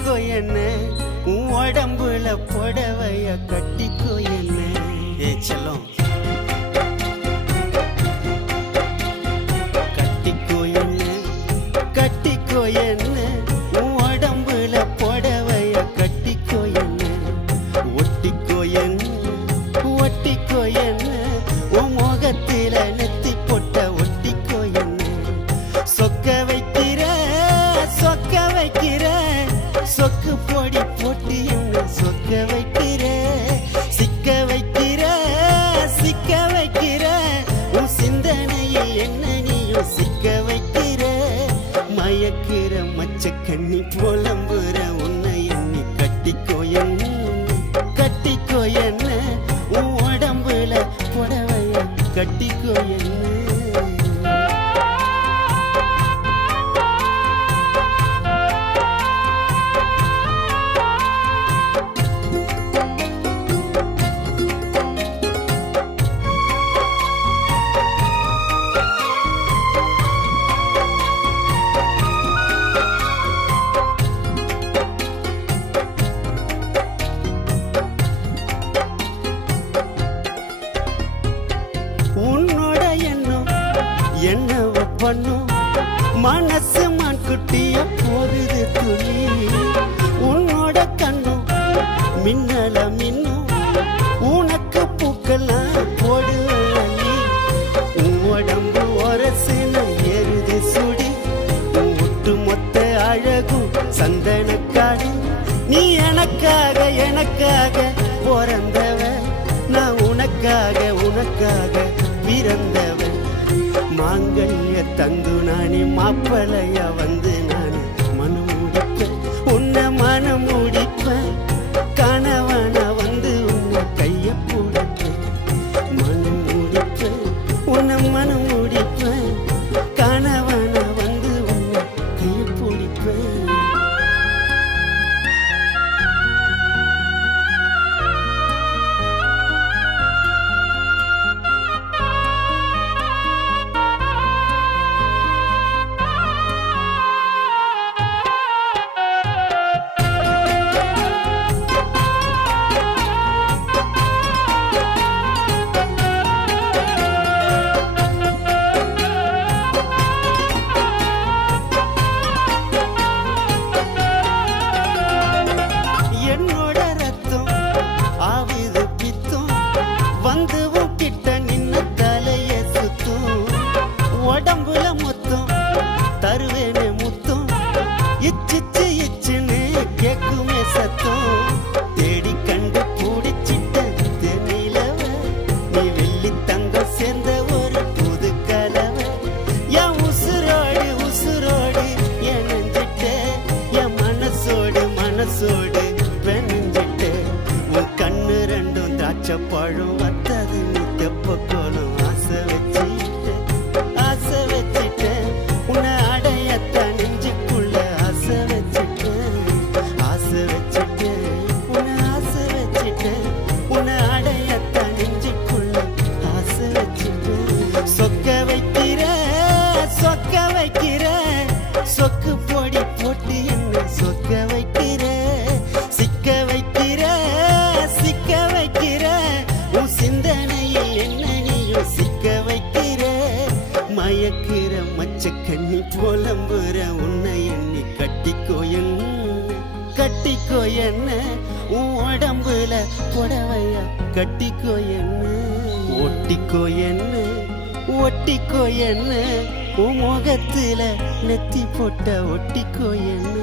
ஒட்டிக்கோ என்ன உன் உடம்புல புடவைய கட்டிக்கோ என்ன. ஏ செல்லம் கட்டிக்கோ என்ன கட்டிக்கோ என்ன உன் உடம்புல புடவைய கட்டிக்கோ என்ன. ஒட்டிக்கோ என்ன ஒட்டிக்கோ என்ன உன் முகத்தில நெத்தி பொட்ட ஒட்டிக்கோ என்ன. சொக்க வைக்கிற சொக்க வைக்கிற சொக்கு பொடி போட்டு என்ன சொக்க வைக்கிற. சிக்க வைக்கிற சிக்க வைக்கிற உன் சிந்தனையில் என்ன நீயும் சிக்க வைக்கிற. மயக்கிற மச்ச கண்ணி புலம்புற உன்னை எண்ணி கட்டிக்கோ என்ன கட்டிக்கோ என்ன உன் உடம்புல புடவைய கட்டிக்கோ என்ன. உன்னோட எண்ணம் என்னவ பண்ணும் மனசு மான்குட்டிய போகுது துளி. உன்னோட கண்ணும் மின்னல மின்னும் உனக்கு பூக்கெல்லாம் போடுவள்ளி. உன் உடம்பு ஒரசுன ஏறுது சுடி ஒட்டு மொத்த அழகும் சந்தனக்காடு. நீ எனக்காக எனக்காக பிறந்தவ நான் உனக்காக உனக்காக பிறந்தவன். மாங்கல்ய தந்து நானே மாப்பளையா வந்து நானே மனம் முடிப்பேன் உன்னை மனம் முடிப்பேன். கணவனா வந்து உன்னை கைய பிடிப்பேன் மனம் முடிப்பேன் உன்னை மனம் முடிப்பேன். கணவனா வந்து உன்னை கைய பிடிப்பேன். என்னோட ரத்தம் ஆவிது பித்தும் வந்து கிட்ட நின்ன தலைய சுத்தும். உடம்புல மொத்தம் தருவேனே முத்தும் இச்சிச்சு இச்சுன்னு கேக்குமே சத்தம். தேடி கண்டு பூடிச்சிட்ட தென்னிலவ நீ வெள்ளி தங்கம் சேர்ந்த ஒரு புது கலவை. என் உசுரோடு உசுரோடு என் நெஞ்சிட்ட என் மனசோடு மனசோடு பெனஞ்சிட்டு. உன் கண்ணு ரெண்டும் திராட்சை பழம் வத்தது நீ தெப்ப கோலம் ஆசை வச்சுட்டு ஆசை வச்சுட்டு. உன்னை அடையத்த நெஞ்சுக்குள்ள ஆசை வச்சுட்டு ஆசை வச்சுட்டு உன்னை ஆசை வச்சுட்டு. உன்னை அடையத்த நெஞ்சுக்குள்ள ஆசை வச்சுட்டு. சொக்க வைக்கிற சொக்க வைக்கிற சொக்கு பொடி போட்டு என்ன சொக்க வைக்கிற. சிக்க வைக்கிற சிக்க வைக்கிற உன் சிந்தனையில் என்ன நீயும் சிக்க வைக்கிற. மயக்கிற மச்ச கண்ணி புலம்புற உன்னை எண்ணி கட்டிக்கோ என்ன கட்டிக்கோ என்ன உன் உடம்புல புடவைய கட்டிக்கோ என்ன. ஒட்டிக்கோ என்ன ஒட்டிக்கோ என்ன உன் முகத்துல நெத்தி போட்ட ஒட்டிக்கோ என்ன.